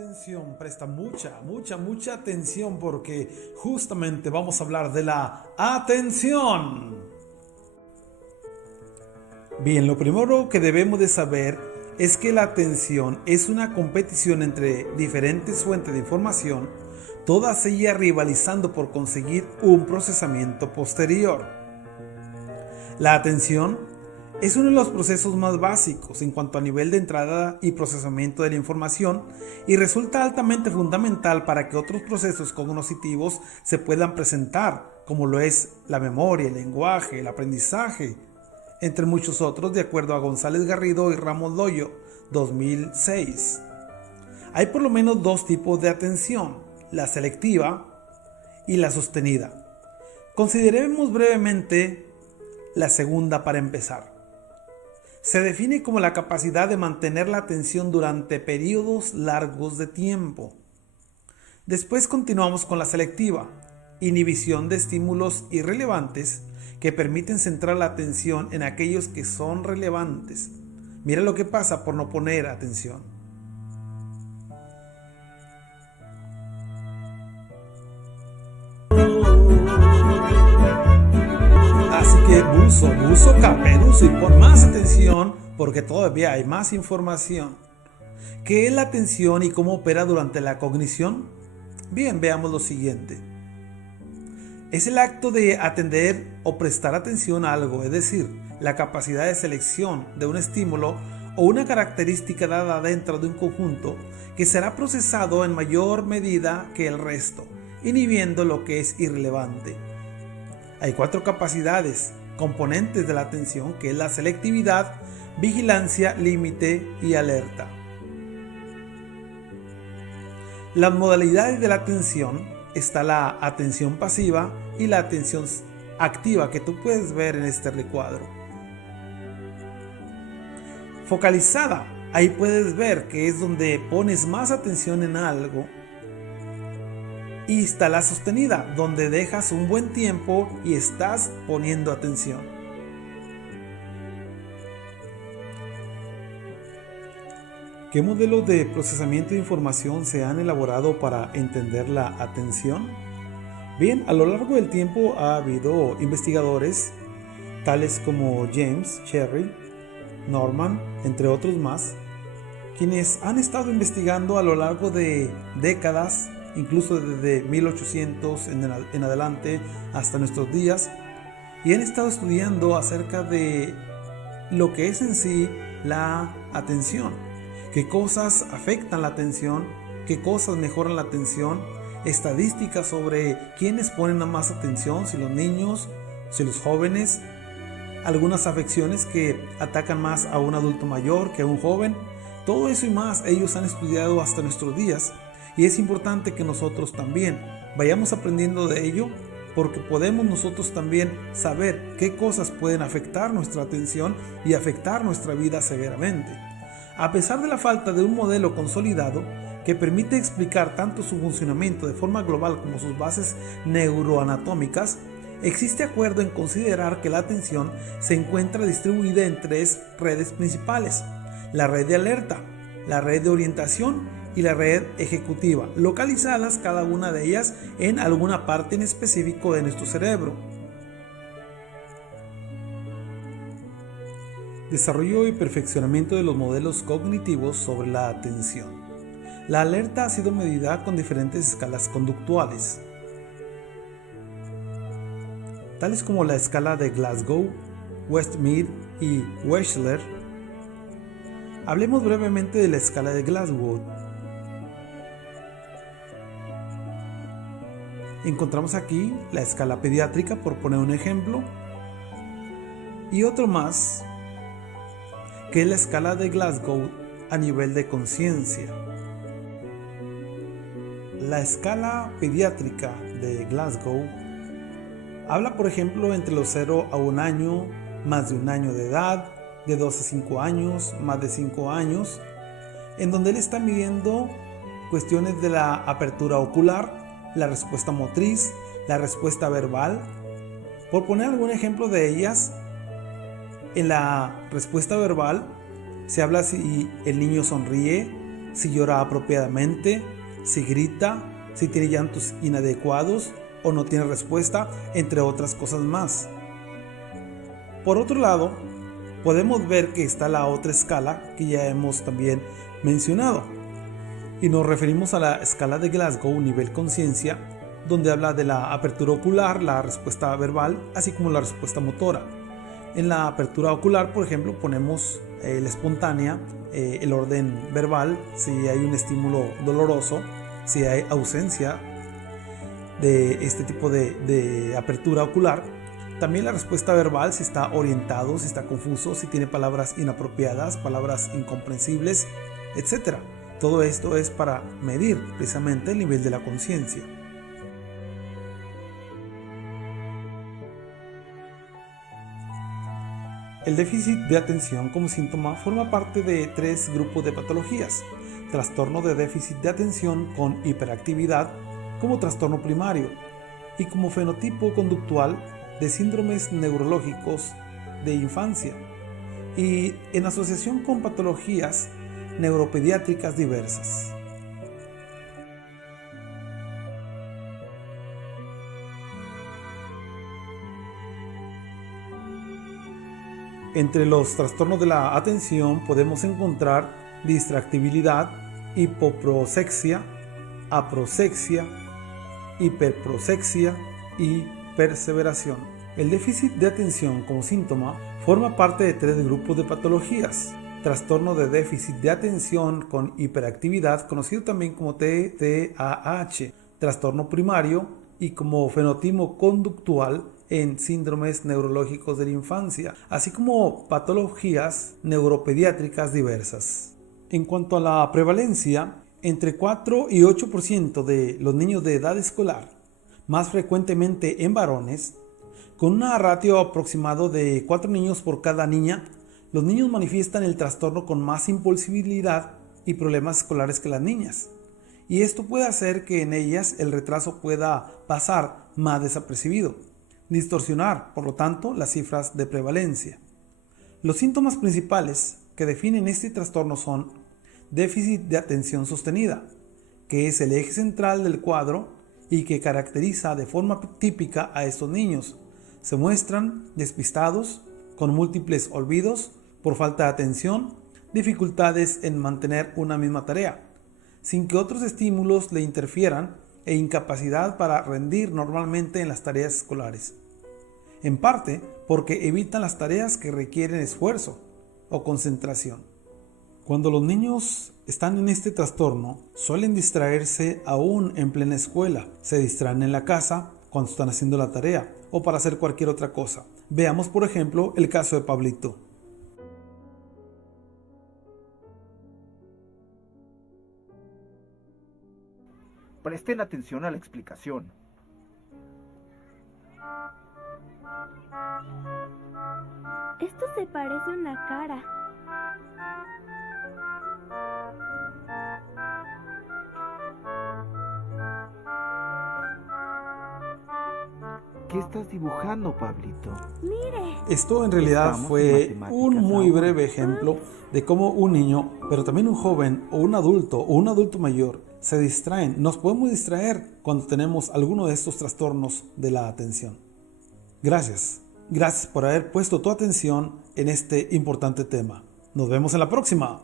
Atención, presta mucha atención porque justamente vamos a hablar de la atención. Bien, lo primero que debemos de saber es que la atención es una competición entre diferentes fuentes de información, todas ellas rivalizando por conseguir un procesamiento posterior. La atención es uno de los procesos más básicos en cuanto a nivel de entrada y procesamiento de la información y resulta altamente fundamental para que otros procesos cognitivos se puedan presentar, como lo es la memoria, el lenguaje, el aprendizaje, entre muchos otros, de acuerdo a González Garrido y Ramos Loyo, 2006. Hay por lo menos dos tipos de atención, la selectiva y la sostenida. Consideremos brevemente la segunda para empezar. Se define como la capacidad de mantener la atención durante periodos largos de tiempo. Después continuamos con la selectiva, inhibición de estímulos irrelevantes que permiten centrar la atención en aquellos que son relevantes. Mira lo que pasa por no poner atención. Así que buzo, caperuso y pon más atención porque todavía hay más información. ¿Qué es la atención y cómo opera durante la cognición? Bien, veamos lo siguiente. Es el acto de atender o prestar atención a algo, es decir, la capacidad de selección de un estímulo o una característica dada dentro de un conjunto que será procesado en mayor medida que el resto, inhibiendo lo que es irrelevante. Hay cuatro capacidades, componentes de la atención, que es la selectividad, vigilancia, límite y alerta. Las modalidades de la atención está la atención pasiva y la atención activa que tú puedes ver en este recuadro. Focalizada, ahí puedes ver que es donde pones más atención en algo. Y está la sostenida, donde dejas un buen tiempo y estás poniendo atención. ¿Qué modelos de procesamiento de información se han elaborado para entender la atención? Bien, a lo largo del tiempo ha habido investigadores tales como James, Cherry, Norman, entre otros más, quienes han estado investigando a lo largo de décadas, incluso desde 1800 en adelante hasta nuestros días, y han estado estudiando acerca de lo que es en sí la atención, qué cosas afectan la atención, qué cosas mejoran la atención, estadísticas sobre quiénes ponen más atención, si los niños, si los jóvenes, algunas afecciones que atacan más a un adulto mayor que a un joven. Todo eso y más ellos han estudiado hasta nuestros días. Y es importante que nosotros también vayamos aprendiendo de ello, porque podemos nosotros también saber qué cosas pueden afectar nuestra atención y afectar nuestra vida severamente. A pesar de la falta de un modelo consolidado que permite explicar tanto su funcionamiento de forma global como sus bases neuroanatómicas, existe acuerdo en considerar que la atención se encuentra distribuida en tres redes principales: la red de alerta, la red de orientación y la red ejecutiva, localizadas cada una de ellas en alguna parte en específico de nuestro cerebro. Desarrollo y perfeccionamiento de los modelos cognitivos sobre la atención. La alerta ha sido medida con diferentes escalas conductuales, tales como la escala de Glasgow, Westmead y Wechsler. Hablemos brevemente de la escala de Glasgow. Encontramos aquí la escala pediátrica, por poner un ejemplo, y otro más, que es la escala de Glasgow a nivel de conciencia. La escala pediátrica de Glasgow habla, por ejemplo, entre los 0 a 1 año, más de 1 año de edad, de 2 a 5 años, más de 5 años, en donde él está midiendo cuestiones de la apertura ocular, la respuesta motriz, la respuesta verbal. Por poner algún ejemplo de ellas, en la respuesta verbal se habla si el niño sonríe, si llora apropiadamente, si grita, si tiene llantos inadecuados o no tiene respuesta, entre otras cosas más. Por otro lado, podemos ver que está la otra escala que ya hemos también mencionado, y nos referimos a la escala de Glasgow nivel conciencia, donde habla de la apertura ocular, la respuesta verbal, así como la respuesta motora. En la apertura ocular, por ejemplo, ponemos la espontánea, el orden verbal, si hay un estímulo doloroso, si hay ausencia de este tipo de apertura ocular. También la respuesta verbal, si está orientado, si está confuso, si tiene palabras inapropiadas, palabras incomprensibles, etc. Todo esto es para medir precisamente el nivel de la conciencia. El déficit de atención como síntoma forma parte de 3 grupos de patologías: trastorno de déficit de atención con hiperactividad como trastorno primario y como fenotipo conductual de síndromes neurológicos de infancia, y en asociación con patologías neuropediátricas diversas. Entre los trastornos de la atención podemos encontrar distractibilidad, hipoprosexia, aprosexia, hiperprosexia y perseveración. El déficit de atención como síntoma forma parte de 3 grupos de patologías: trastorno de déficit de atención con hiperactividad, conocido también como TDAH, trastorno primario, y como fenotipo conductual en síndromes neurológicos de la infancia, así como patologías neuropediátricas diversas. En cuanto a la prevalencia, entre 4 y 8% de los niños de edad escolar, más frecuentemente en varones, con una ratio aproximado de 4 niños por cada niña, los niños manifiestan el trastorno con más impulsibilidad y problemas escolares que las niñas. Y esto puede hacer que en ellas el retraso pueda pasar más desapercibido, distorsionar, por lo tanto, las cifras de prevalencia. Los síntomas principales que definen este trastorno son déficit de atención sostenida, que es el eje central del cuadro y que caracteriza de forma típica a estos niños. Se muestran despistados, con múltiples olvidos por falta de atención, dificultades en mantener una misma tarea, sin que otros estímulos le interfieran, e incapacidad para rendir normalmente en las tareas escolares, en parte porque evitan las tareas que requieren esfuerzo o concentración. Cuando los niños están en este trastorno, suelen distraerse aún en plena escuela. Se distraen en la casa cuando están haciendo la tarea o para hacer cualquier otra cosa. Veamos, por ejemplo, el caso de Pablito. Presten atención a la explicación. Esto se parece a una cara. ¿Qué estás dibujando, Pablito? Mire. Esto en realidad fue un muy breve ejemplo de cómo un niño, pero también un joven o un adulto mayor se distraen. Nos podemos distraer cuando tenemos alguno de estos trastornos de la atención. Gracias por haber puesto tu atención en este importante tema. Nos vemos en la próxima.